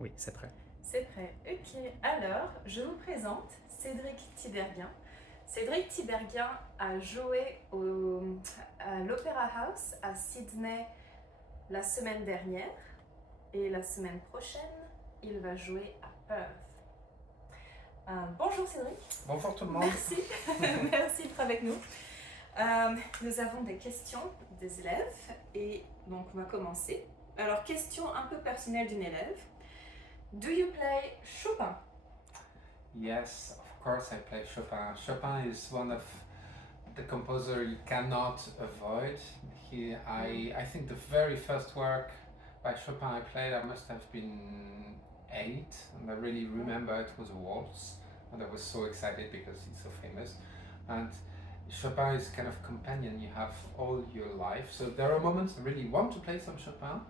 Oui, c'est prêt. C'est prêt. Ok, alors je vous présente Cédric Tiberghien. Cédric Tiberghien a joué à l'Opera House à Sydney la semaine dernière et la semaine prochaine, il va jouer à Perth. Bonjour Cédric. Bonjour tout le monde. Merci, merci d'être avec nous. Nous avons des questions des élèves et donc on va commencer. Alors, question un peu personnelle d'une élève. Do you play Chopin? Yes, of course I play Chopin. Chopin is one of the composer you cannot avoid. I think the very first work by Chopin I played, I must have been 8, and I really remember it was a waltz, and I was so excited because it's so famous. And Chopin is kind of companion you have all your life. So there are moments I really want to play some Chopin.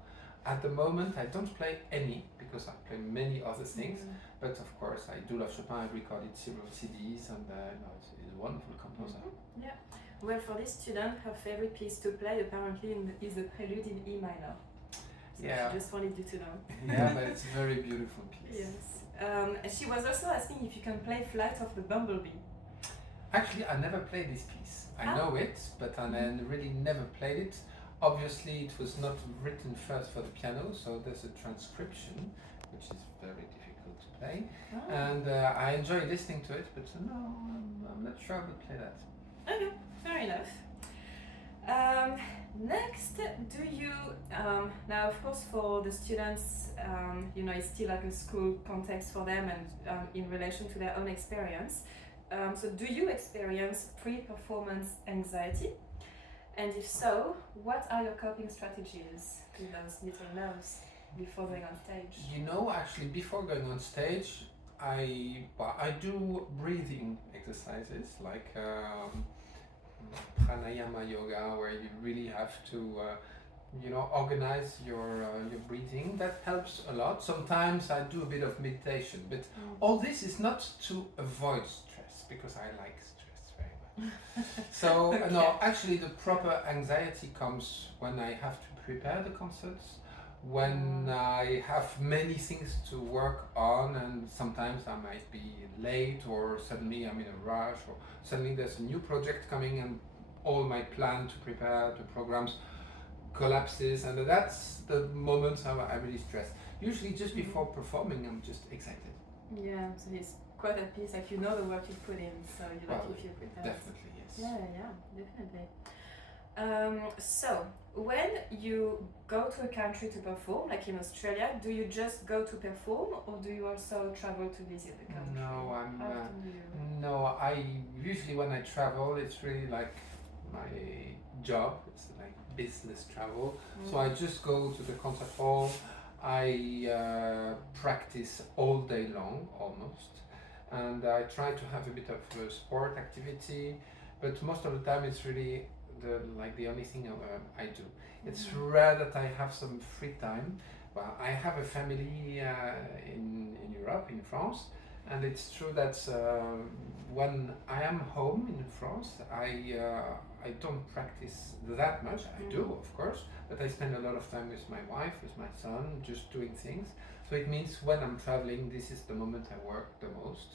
At the moment I don't play any because I play many other things, but of course I do love Chopin. I recorded several CDs and he's a wonderful composer. Yeah. Well, for this student, her favorite piece to play apparently is the Prelude in E minor. So Yeah. she just wanted you to know. Yeah, but it's a very beautiful piece. Yes. And she was also asking if you can play Flight of the Bumblebee. Actually, I never played this piece. I Ah. know it, but I then really never played it. Obviously, it was not written first for the piano, so there's a transcription, which is very difficult to play. Ah. And I enjoy listening to it, but no, I'm not sure I would play that. Okay, fair enough. Next, do you, now of course for the students, it's still like a school context for them and in relation to their own experience. So do you experience pre-performance anxiety? And if so, what are your coping strategies with those little nerves before going on stage? You know, actually, before going on stage, I do breathing exercises like pranayama yoga, where you really have to, organize your breathing. That helps a lot. Sometimes I do a bit of meditation, but all this is not to avoid stress because I like stress very much. So Okay. no, actually, the proper anxiety comes when I have to prepare the concerts, when I have many things to work on, and sometimes I might be late, or suddenly I'm in a rush, or suddenly there's a new project coming and all my plan to prepare the programs collapses, and that's the moments I really stress. Usually just before performing I'm just excited. Yeah, so it's quite a piece, like you know the work you put in, so you like Well, if you prepare. Definitely, yes. Yeah, definitely. So, when you go to a country to perform, like in Australia, do you just go to perform or do you also travel to visit the country? No, I'm How often do you? no, I usually when I travel it's really like my job, it's like business travel. So I just go to the concert hall, I practice all day long almost, and I try to have a bit of sport activity, but most of the time it's really the only thing I do. It's rare that I have some free time. Well, I have a family in Europe, in France, and it's true that when I am home in France, I don't practice that much. I do, of course, but I spend a lot of time with my wife, with my son, just doing things. So it means when I'm traveling, this is the moment I work the most.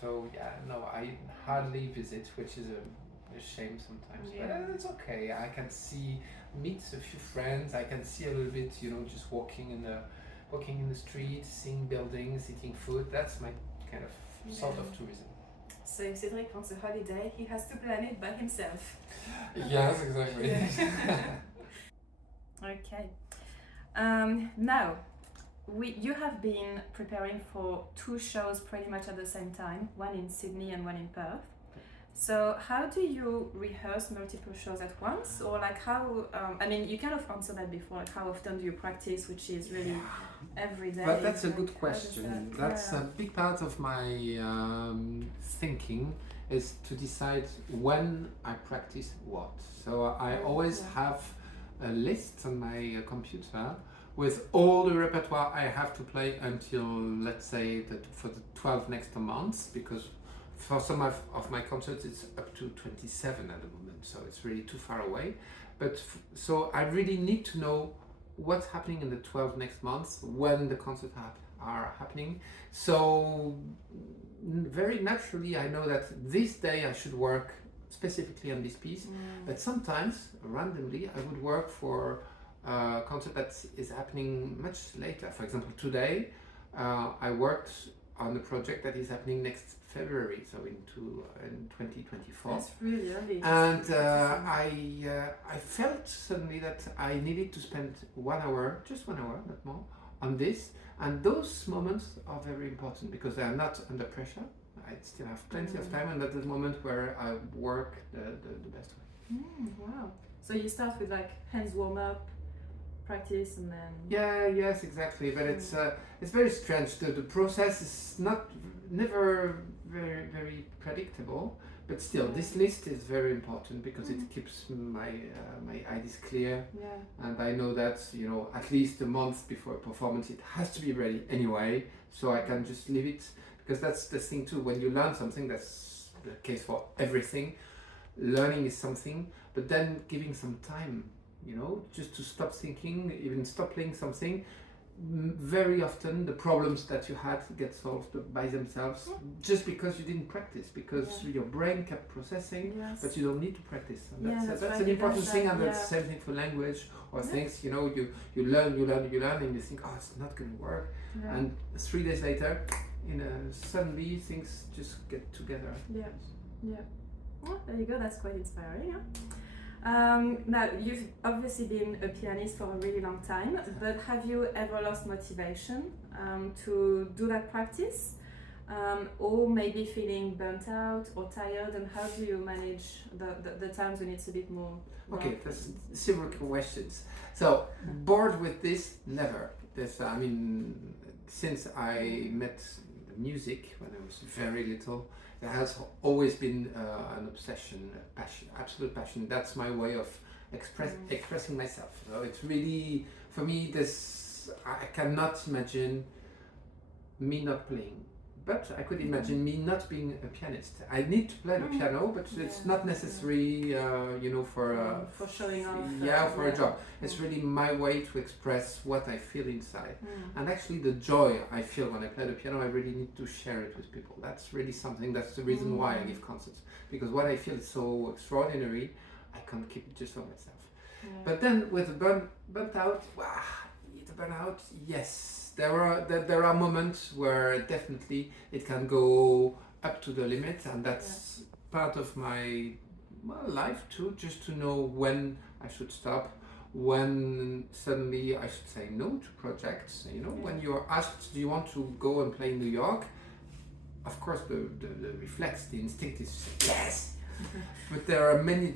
So yeah, no, I hardly visit, which is a shame sometimes, Yeah. but it's okay. I can meet a few friends. I can see a little bit, just walking in the street, seeing buildings, eating food. That's my kind of sort of tourism. So if Cedric wants a holiday, he has to plan it by himself. Yes, exactly. Okay. Now, you have been preparing for 2 shows pretty much at the same time, one in Sydney and one in Perth. So how do you rehearse multiple shows at once, or like how? You kind of answered that before. Like how often do you practice, which is really every day? But that's a like, good how does question. that- That's yeah. a big part of my thinking, is to decide when I practice what. So I always have a list on my computer with all the repertoire I have to play until, let's say, for the 12 next months, because for some of my concerts it's up to 27 at the moment, so it's really too far away. But so I really need to know what's happening in the 12 next months when the concerts are happening. So very naturally, I know that this day I should work specifically on this piece, but sometimes randomly I would work for a concert that is happening much later. For example, today I worked on a project that is happening next February, so in 2024. That's really early. And I felt suddenly that I needed to spend 1 hour, just 1 hour, not more, on this. And those moments are very important because they are not under pressure. I still have plenty of time, and that's the moment where I work the best way. Wow. So you start with like hands warm up, practice, and then. Yes, exactly. But it's very strange. The process is never very predictable. But still, this list is very important because it keeps my ideas clear. Yeah. And I know that at least a month before a performance, it has to be ready anyway. So I can just leave it, because that's the thing too. When you learn something, that's the case for everything. Learning is something, but then giving some time. Just to stop thinking, even stop playing something. Very often the problems that you had get solved by themselves just because you didn't practice, because your brain kept processing, but you don't need to practice. And that's right. an important thing, and that's the same thing for language or things. You learn, and you think, oh, it's not going to work. And 3 days later, suddenly things just get together. Yeah. Well, there you go. That's quite inspiring. Huh? Now, you've obviously been a pianist for a really long time, but have you ever lost motivation to do that practice? Or maybe feeling burnt out or tired, and how do you manage the times when it's a bit more? Okay, that's several questions. So, bored with this? Never. Since I met the music when I was very little, there has always been an obsession, a passion, absolute passion. That's my way of expressing myself. So it's really, for me, I cannot imagine me not playing. But I could imagine me not being a pianist. I need to play the piano, but it's not necessary, for showing off. For a job. It's really my way to express what I feel inside. And actually, the joy I feel when I play the piano, I really need to share it with people. That's really something. That's the reason why I give concerts, because what I feel is so extraordinary. I can't keep it just for myself. But then with the burnout, yes. There are moments where definitely it can go up to the limit, and that's part of my life too, just to know when I should stop, when suddenly I should say no to projects. When you're asked, do you want to go and play in New York? Of course, the reflex, the instinct is yes. But there are many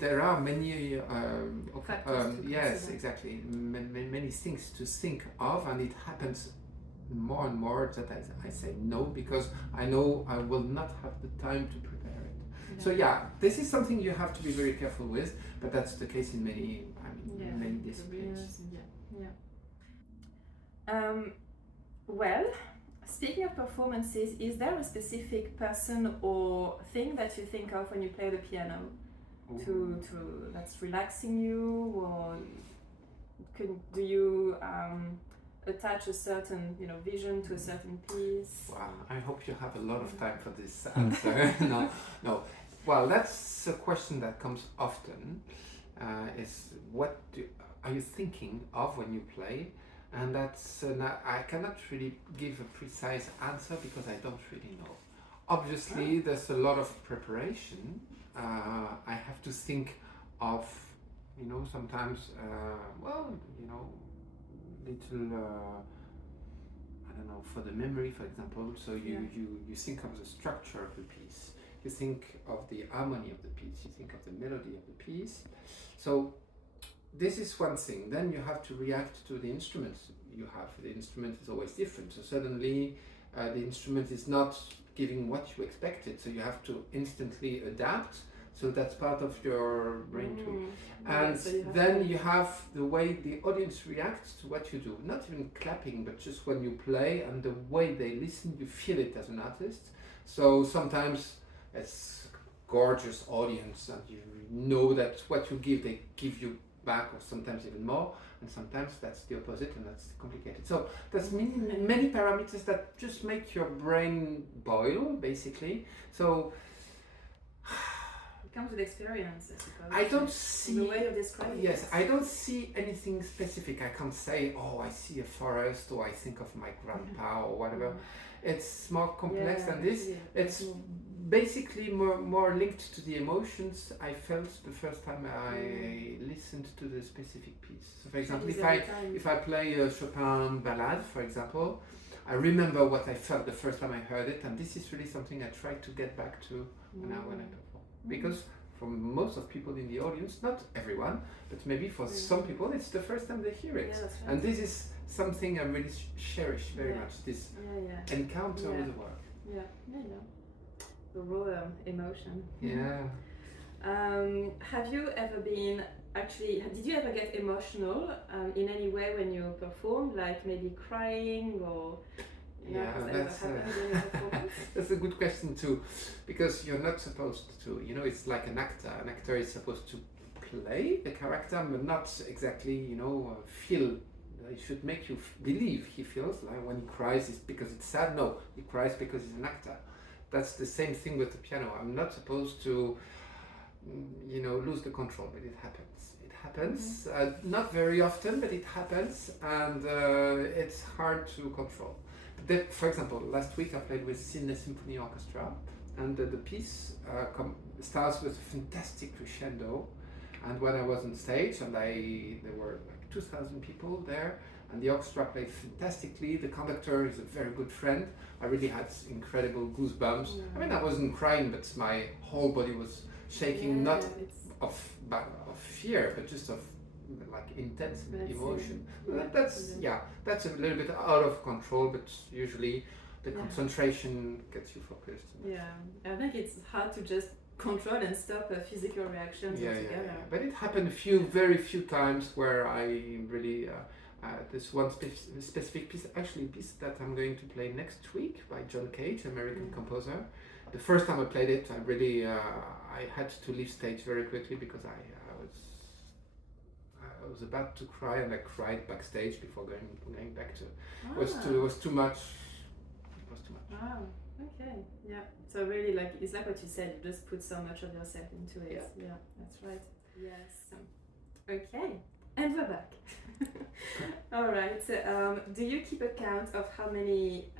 yes, exactly, many things to think of, and it happens more and more that I say no, because I know I will not have the time to prepare it. So this is something you have to be very careful with, but that's the case in many disciplines. Well, speaking of performances, is there a specific person or thing that you think of when you play the piano to that's relaxing you, or do you attach a certain vision to a certain piece? Wow, I hope you have a lot of time for this answer. No. Well, that's a question that comes often. Is what are you thinking of when you play? And that's I cannot really give a precise answer because I don't really know. Obviously, there's a lot of preparation. I have to think of, sometimes, little, I don't know, for the memory, for example. So you think of the structure of the piece. You think of the harmony of the piece. You think of the melody of the piece. So this is one thing. Then you have to react to the instruments you have. The instrument is always different. So suddenly the instrument is not giving what you expected. So you have to instantly adapt. So that's part of your brain too. And then you have the way the audience reacts to what you do. Not even clapping, but just when you play and the way they listen, you feel it as an artist. So sometimes it's gorgeous audience and you know that what you give, they give you back, or sometimes even more, and sometimes that's the opposite, and that's complicated. So there's many parameters that just make your brain boil, basically. So it comes with experience, I suppose. I don't see the way you describe it. Yes, I don't see anything specific. I can't say, oh, I see a forest, or I think of my grandpa, or whatever. It's more complex than this. It's basically more linked to the emotions I felt the first time I listened to the specific piece. So, for example, if I play a Chopin ballade, for example, I remember what I felt the first time I heard it, and this is really something I try to get back to when I perform. Because for most of people in the audience, not everyone, but maybe for some people, it's the first time they hear it. Yeah, that's right. And this is something I really cherish very much, this encounter with the work. The raw emotion. Yeah. Have you ever been, did you ever get emotional in any way when you performed, like maybe crying or... That's a good question too, because you're not supposed to, it's like an actor. An actor is supposed to play the character, but not exactly, feel. It should make you believe he feels like when he cries it's because it's sad. No, he cries because he's an actor. That's the same thing with the piano. I'm not supposed to, lose the control, but it happens. It happens, not very often, but it happens, and it's hard to control. For example, last week I played with Sydney Symphony Orchestra, and the piece starts with a fantastic crescendo. And when I was on stage, and there were like 2,000 people there, and the orchestra played fantastically. The conductor is a very good friend. I really had incredible goosebumps. I mean, I wasn't crying, but my whole body was shaking, not of fear, but just of like intense emotion. That's a little bit out of control, but usually the concentration gets you focused. I think it's hard to just control and stop physical reactions altogether. But it happened very few times where I really this one specific piece that I'm going to play next week by John Cage, American composer. The first time I played it, I really I had to leave stage very quickly because I was about to cry, and I cried backstage before going back to. It was too much. It was too much. Wow. Okay. Yeah. So really, like it's like what you said. You just put so much of yourself into it. Yeah. That's right. Yes. Okay. And we're back. All right. So, do you keep account of how many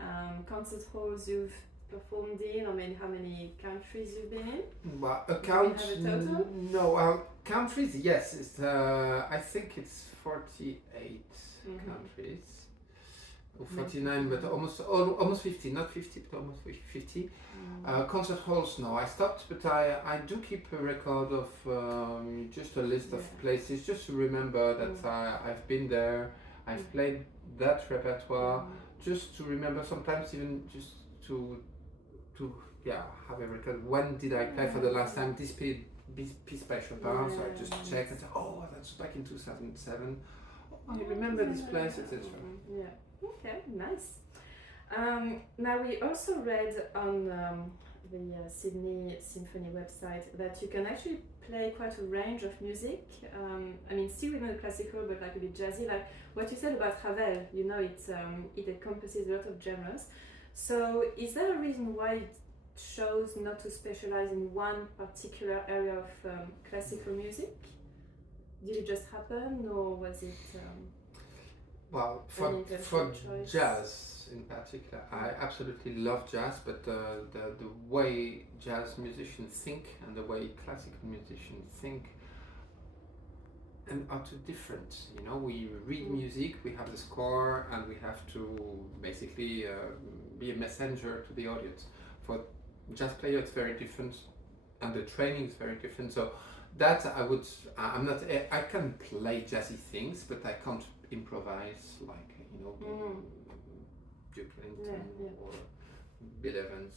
concert halls you've performed in, or maybe how many countries you've been in? Well, total? No. Well, countries, yes. It's I think it's 48 countries. 49, but almost 50, not 50, but almost 50. Concert halls, no, I stopped, but I do keep a record of just a list of places, just to remember that I've been there, I've played that repertoire, just to remember, sometimes even just to have a record. When did I play for the last time this piece by Chopin? So I just check and say, oh, that's back in 2007. Oh, I remember this place, etc. Yeah. Okay, nice. Now we also read on the Sydney Symphony website that you can actually play quite a range of music. I mean, still within the classical, but like a bit jazzy. Like what you said about Ravel, it encompasses a lot of genres. So is there a reason why it chose not to specialize in one particular area of classical music? Did it just happen, or was it... Well, for jazz in particular, I absolutely love jazz, but the way jazz musicians think and the way classical musicians think and are too different. We read music, we have the score, and we have to basically be a messenger to the audience. For jazz player, it's very different, and the training is very different. So that I can play jazzy things, but I can't improvise like Duke Ellington or Bill Evans.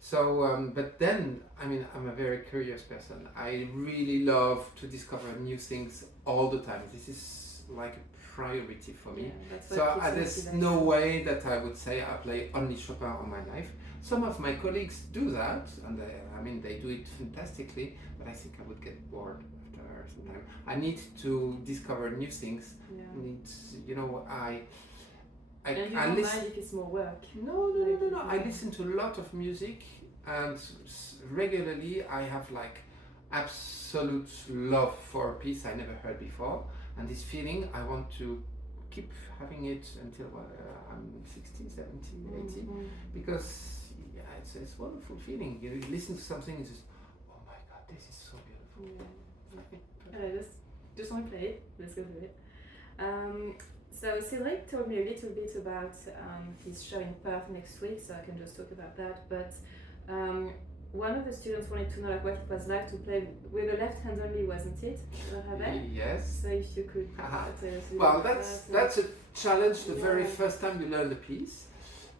So but then I'm a very curious person. I really love to discover new things all the time. This is like a priority for me. So there's no way that I would say I play only Chopin all my life. Some of my colleagues do that, and they do it fantastically, but I think I would get bored after sometimes. I need to discover new things. Yeah. You know, And you I don't listen. mind if it's more work? No. I listen to a lot of music, and regularly I have like absolute love for a piece I never heard before, and this feeling I want to keep having it until I'm 60, 70, 80, because yeah, it's a wonderful feeling. You listen to something and just, oh my god, this is so beautiful. Yeah. Just want to play it. Let's go do it. So Cedric told me a little bit about his show in Perth next week, so I can just talk about that. But one of the students wanted to know like what it was like to play with the left hand only, wasn't it? Yes. So if you could tell us a little well, about that's a challenge the very first time you learn the piece.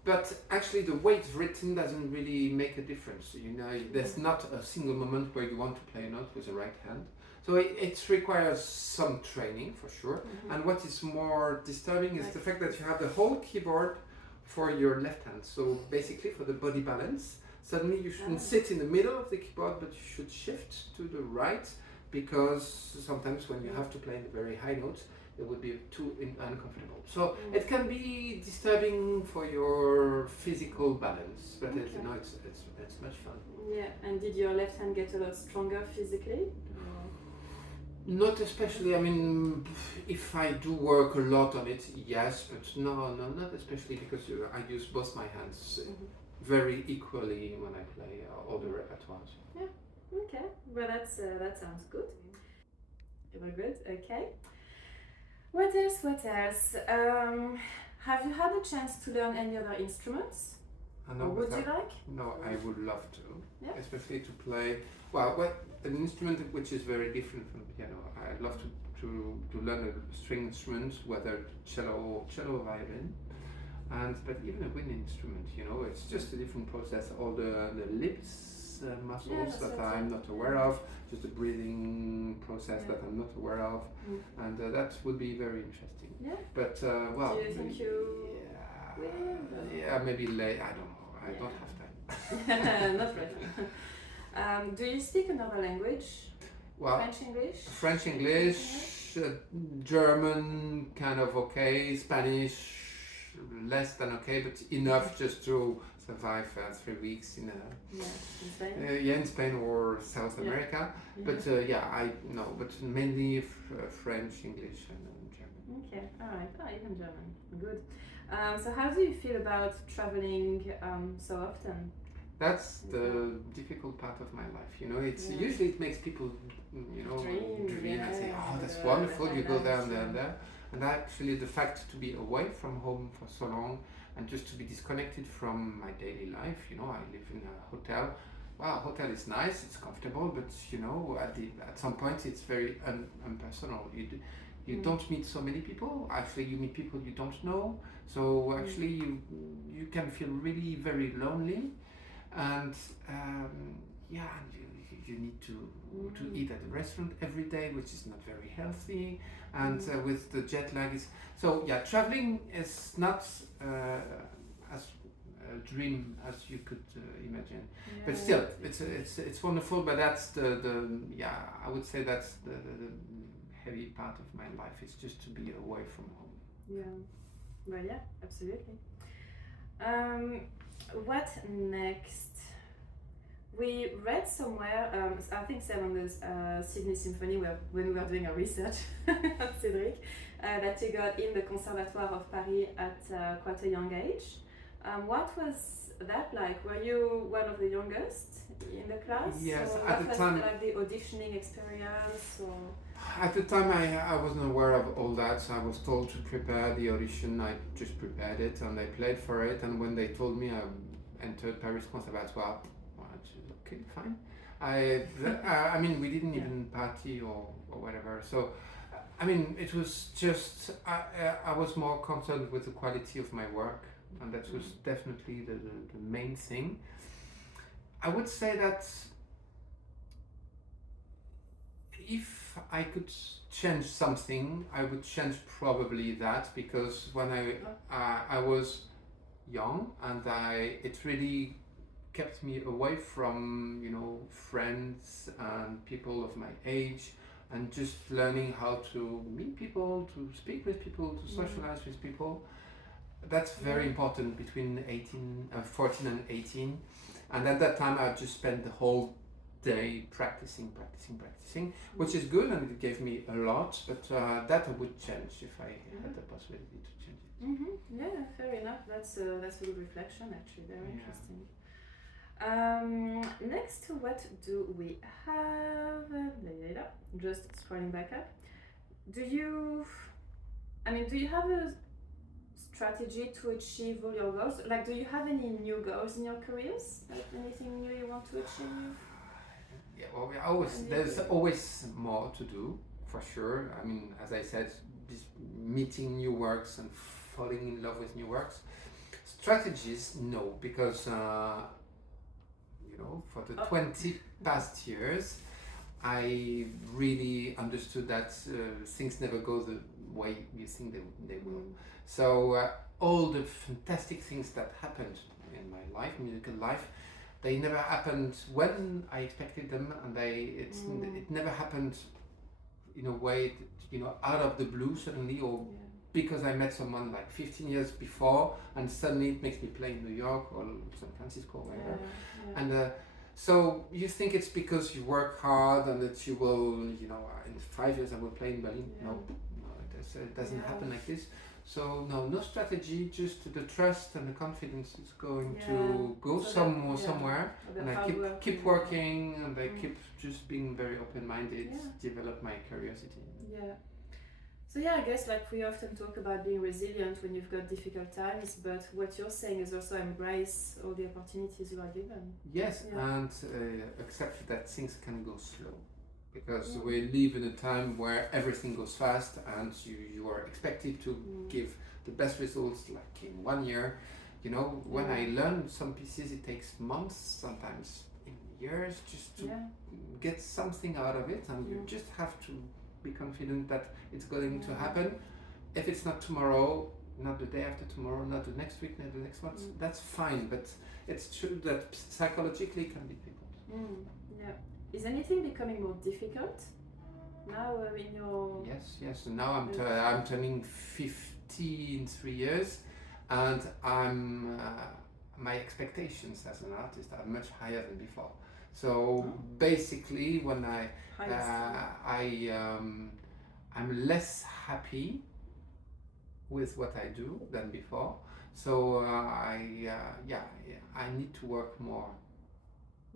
But actually, the way it's written doesn't really make a difference. You know, there's not a single moment where you want to play a note with the right hand. So it requires some training for sure. And what is more disturbing is the fact that you have the whole keyboard for your left hand. So basically, for the body balance, suddenly you shouldn't sit in the middle of the keyboard, but you should shift to the right, because sometimes when you have to play the very high notes, it would be too uncomfortable. So it can be disturbing for your physical balance, but you know, it's much fun. Yeah, and did your left hand get a lot stronger physically? Not especially. I mean, if I do work a lot on it, yes, but no, not especially, because I use both my hands very equally when I play all the repertoires. Yeah. Okay. Well, that sounds good. Very good. Okay. What else? Have you had a chance to learn any other instruments? Or would you like? No, I would love to. Yeah. Especially to play, an instrument which is very different from the piano. I'd love to learn a string instrument, whether cello or violin, but even a wind instrument, you know, it's just a different process. All the lips muscles that I'm not aware of, just the breathing process that I'm not aware of, and that would be very interesting. Yeah. But do you think you? Yeah, maybe late. I don't know. I don't have time. Not right. Do you speak another language? Well, French, English, German, kind of okay. Spanish, less than okay, but enough just to survive 3 weeks in Spain. In Spain or South America. But I know, but mainly French, English, and German. Okay, all right. Even German, good. So how do you feel about traveling so often? That's the difficult part of my life. You know, it's usually it makes people, you know, dream and say, "Oh, that's wonderful! You go there and there and there." And actually, the fact to be away from home for so long and just to be disconnected from my daily life. You know, I live in a hotel. Wow, hotel is nice, it's comfortable, but you know, at some point, it's very impersonal. You don't meet so many people. Actually, you meet people you don't know. So actually, you can feel really very lonely. And you need to eat at a restaurant every day, which is not very healthy, and with the jet lag traveling is not as a dream as you could imagine, but still it's wonderful. But that's I would say that's the heavy part of my life, is just to be away from home. Well, absolutely. What next? We read somewhere, I think Sam on the Sydney Symphony, when we were doing our research, Cedric, that you got in the Conservatoire of Paris at quite a young age. What was that like? Were you one of the youngest in the class? Yes, or at the time. Like the auditioning experience? Or? At the time, I wasn't aware of all that, so I was told to prepare the audition. I just prepared it and I played for it. And when they told me I entered Paris Conservatoire, okay, fine. I mean, we didn't even party or whatever. So, I mean, it was just I was more concerned with the quality of my work, and that was definitely the main thing. I would say that if I could change something, I would change probably that, because when I was young, and it really kept me away from, you know, friends and people of my age, and just learning how to meet people, to speak with people, to socialize with people. That's very important between 14 and 18. And at that time, I just spent the whole day practicing, which is good, and it gave me a lot. But that I would change if I had the possibility to change it. Mm-hmm. Yeah, fair enough. That's a good reflection, actually. Very interesting. Next, what do we have? Just scrolling back up. Do you have a strategy to achieve all your goals? Like, do you have any new goals in your careers? Like, anything new you want to achieve? Yeah, well, there's always more to do, for sure. I mean, as I said, meeting new works and falling in love with new works. Strategies, no, because for the 20 past years, I really understood that things never go the way you think they will. So all the fantastic things that happened in my life, musical life, they never happened when I expected them, and it never happened in a way that, out of the blue suddenly, or because I met someone like 15 years before, and suddenly it makes me play in New York or San Francisco or whatever. And so you think it's because you work hard and that you will, in 5 years I will play in Berlin. No, it doesn't happen like this. So no strategy, just the trust and the confidence is going to go somewhere, and I keep working, and I keep just being very open-minded, develop my curiosity. Yeah. So I guess like we often talk about being resilient when you've got difficult times, but what you're saying is also embrace all the opportunities you are given. Yes, and accept that things can go slow. Because we live in a time where everything goes fast, and you are expected to give the best results like in 1 year. When I learn some pieces, it takes months, sometimes years, just to get something out of it, and you just have to be confident that it's going to happen. If it's not tomorrow, not the day after tomorrow, not the next week, not the next month, that's fine, but it's true that psychologically it can be difficult. Is anything becoming more difficult now in your... Yes. Now I'm turning 50 in 3 years, and my expectations as an artist are much higher than before. So basically, when I'm less happy with what I do than before. So I need to work more.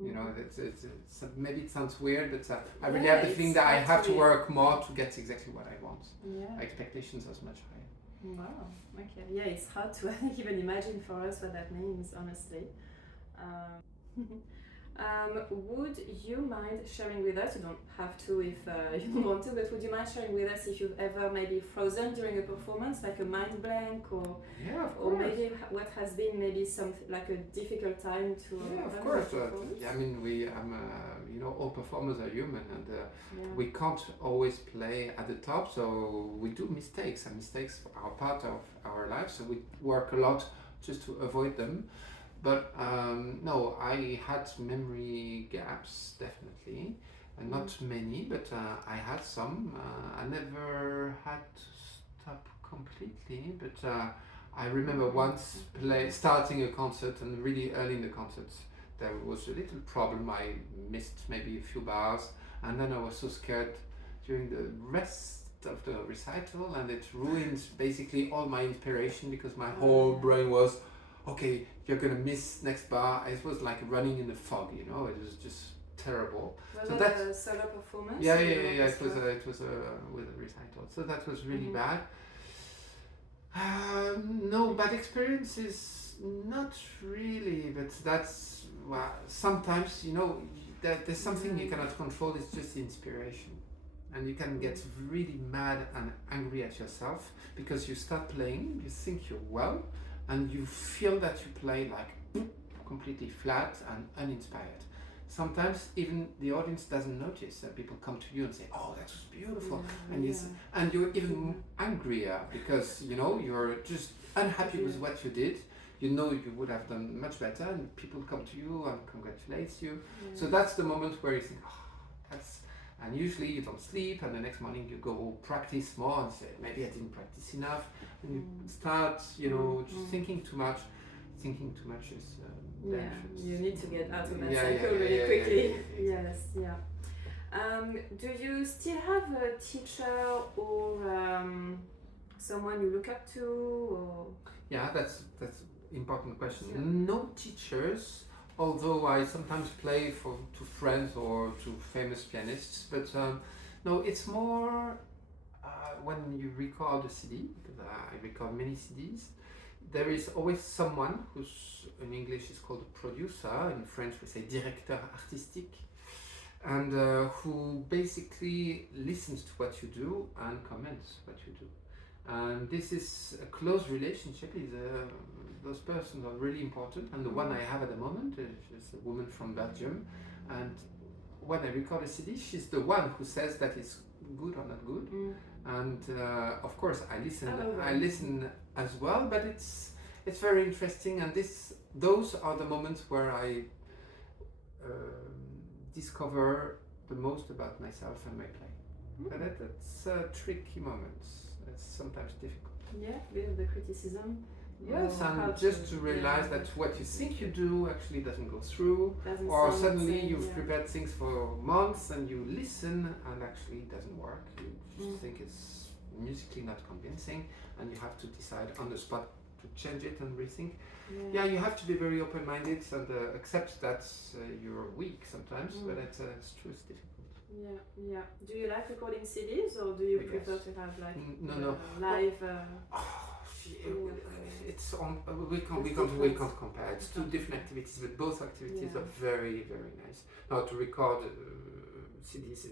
It's maybe it sounds weird, but I really have the feeling that I have to work more to get exactly what I want. My expectations are much higher. Wow. Okay. Yeah, it's hard to even imagine for us what that means, honestly. Would you mind sharing with us, you don't have to if you don't want to, but would you mind sharing with us if you've ever maybe frozen during a performance, like a mind blank, or maybe what has been maybe something like a difficult time to of course. I mean, all performers are human, and we can't always play at the top, so we do mistakes, and mistakes are part of our lives, so we work a lot just to avoid them. But no, I had memory gaps, definitely, and not many, but I had some. I never had to stop completely, but I remember once starting a concert, and really early in the concert there was a little problem. I missed maybe a few bars, and then I was so scared during the rest of the recital, and it ruined basically all my inspiration, because my whole brain was, okay, you're gonna miss next bar. It was like running in the fog, it was just terrible. Was so that a solo performance? Yeah. It was with a recital. So that was really bad. No bad experiences, not really. But that's sometimes there's something you cannot control. It's just the inspiration, and you can get really mad and angry at yourself because you start playing. You think you're well. And you feel that you play like completely flat and uninspired. Sometimes even the audience doesn't notice that people come to you and say, "Oh, that was beautiful," and you're even angrier because you're just unhappy with what you did. You would have done much better, and people come to you and congratulate you. So that's the moment where you think, "Oh, that's," And usually you don't sleep, and the next morning you go practice more and say, maybe I didn't practice enough. And you start, just thinking too much. Thinking too much is dangerous. You need to get out of that cycle really quickly. Yes, yeah. Do you still have a teacher or someone you look up to? Or? Yeah, that's important question. Yeah. No teachers, although I sometimes play to friends or to famous pianists. But no, it's more when you record a CD, because I record many CDs. There is always someone who's, in English is called a producer, in French we say directeur artistique, and who basically listens to what you do and comments what you do. And this is a close relationship. Those persons are really important, and the one I have at the moment is a woman from Belgium, and when I record a CD, she's the one who says that it's good or not good. And of course I listen as well, but it's very interesting, and those are the moments where I discover the most about myself and my play. But that's tricky moments. It's sometimes difficult. Yeah, bit of the criticism. Yes, and just to realize that what you think you do actually doesn't go through, or suddenly you've prepared things for months and you listen and actually it doesn't work. You just think it's musically not convincing, and you have to decide on the spot to change it and rethink. Yeah, you have to be very open-minded and accept that you're weak sometimes, but it's true, it's difficult. Yeah. Do you like recording CDs, or do you prefer to have like live? It's on. We can't compare. It's two different activities, but both activities are very, very nice. Now to record CDs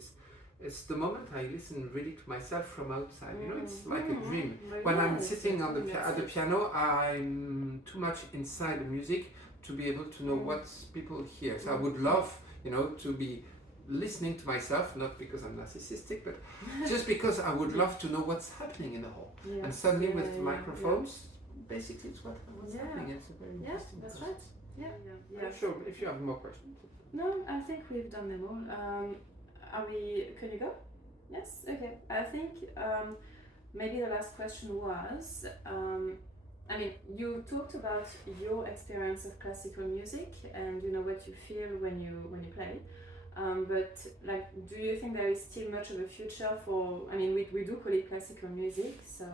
it's the moment I listen really to myself from outside. It's like a dream. When I'm sitting at the piano, I'm too much inside the music to be able to know what people hear. So I would love, to be listening to myself, not because I'm narcissistic, but just because I would love to know what's happening in the hall. And suddenly with microphones, basically it's what's happening. It's a very interesting that's process. right. Yeah. I'm sure if you have more questions. No, I think we've done them all. Can you go? Yes? Okay. I think maybe the last question was, you talked about your experience of classical music and what you feel when you play. But do you think there is still much of a future for, we do call it classical music, so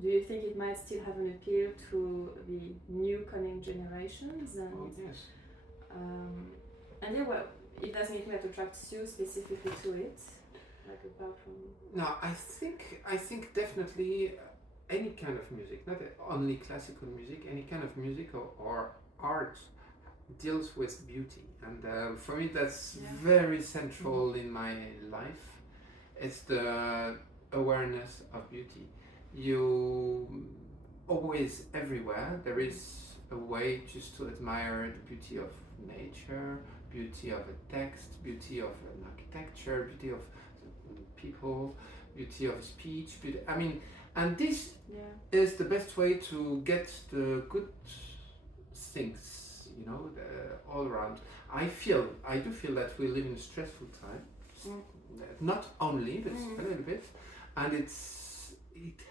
do you think it might still have an appeal to the new coming generations? And, yes. It doesn't mean what attracts you specifically to it, apart from... No, I think definitely any kind of music, not only classical music, any kind of music or art deals with beauty, and for me that's very central in my life. It's the awareness of beauty. You always, everywhere, there is a way just to admire the beauty of nature, beauty of a text, beauty of an architecture, beauty of people, beauty of speech, and this is the best way to get the good things, all around. I do feel that we live in a stressful time, not only, but a little bit, and it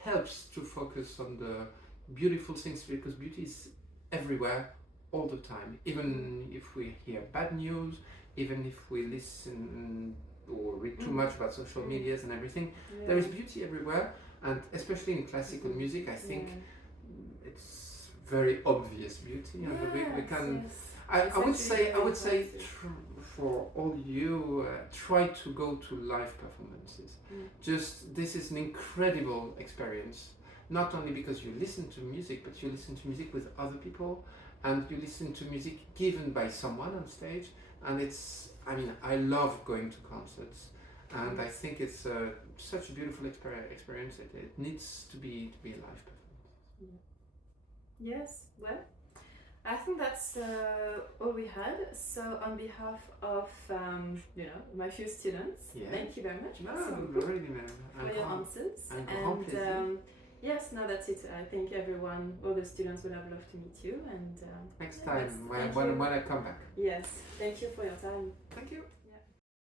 helps to focus on the beautiful things, because beauty is everywhere all the time, even if we hear bad news, even if we listen or read too much about social medias and everything, there is beauty everywhere, and especially in classical music, I think it's very obvious beauty, and we can. I would say for all you, try to go to live performances. Just this is an incredible experience. Not only because you listen to music, but you listen to music with other people, and you listen to music given by someone on stage, and I love going to concerts, and I think it's such a beautiful experience. It needs to be a live performance. Yes, well, I think that's all we had. So on behalf of my few students, thank you very much for your answers. And yes, now that's it. I think all the students would have loved to meet you. And next time when I come back. Yes, thank you for your time. Thank you.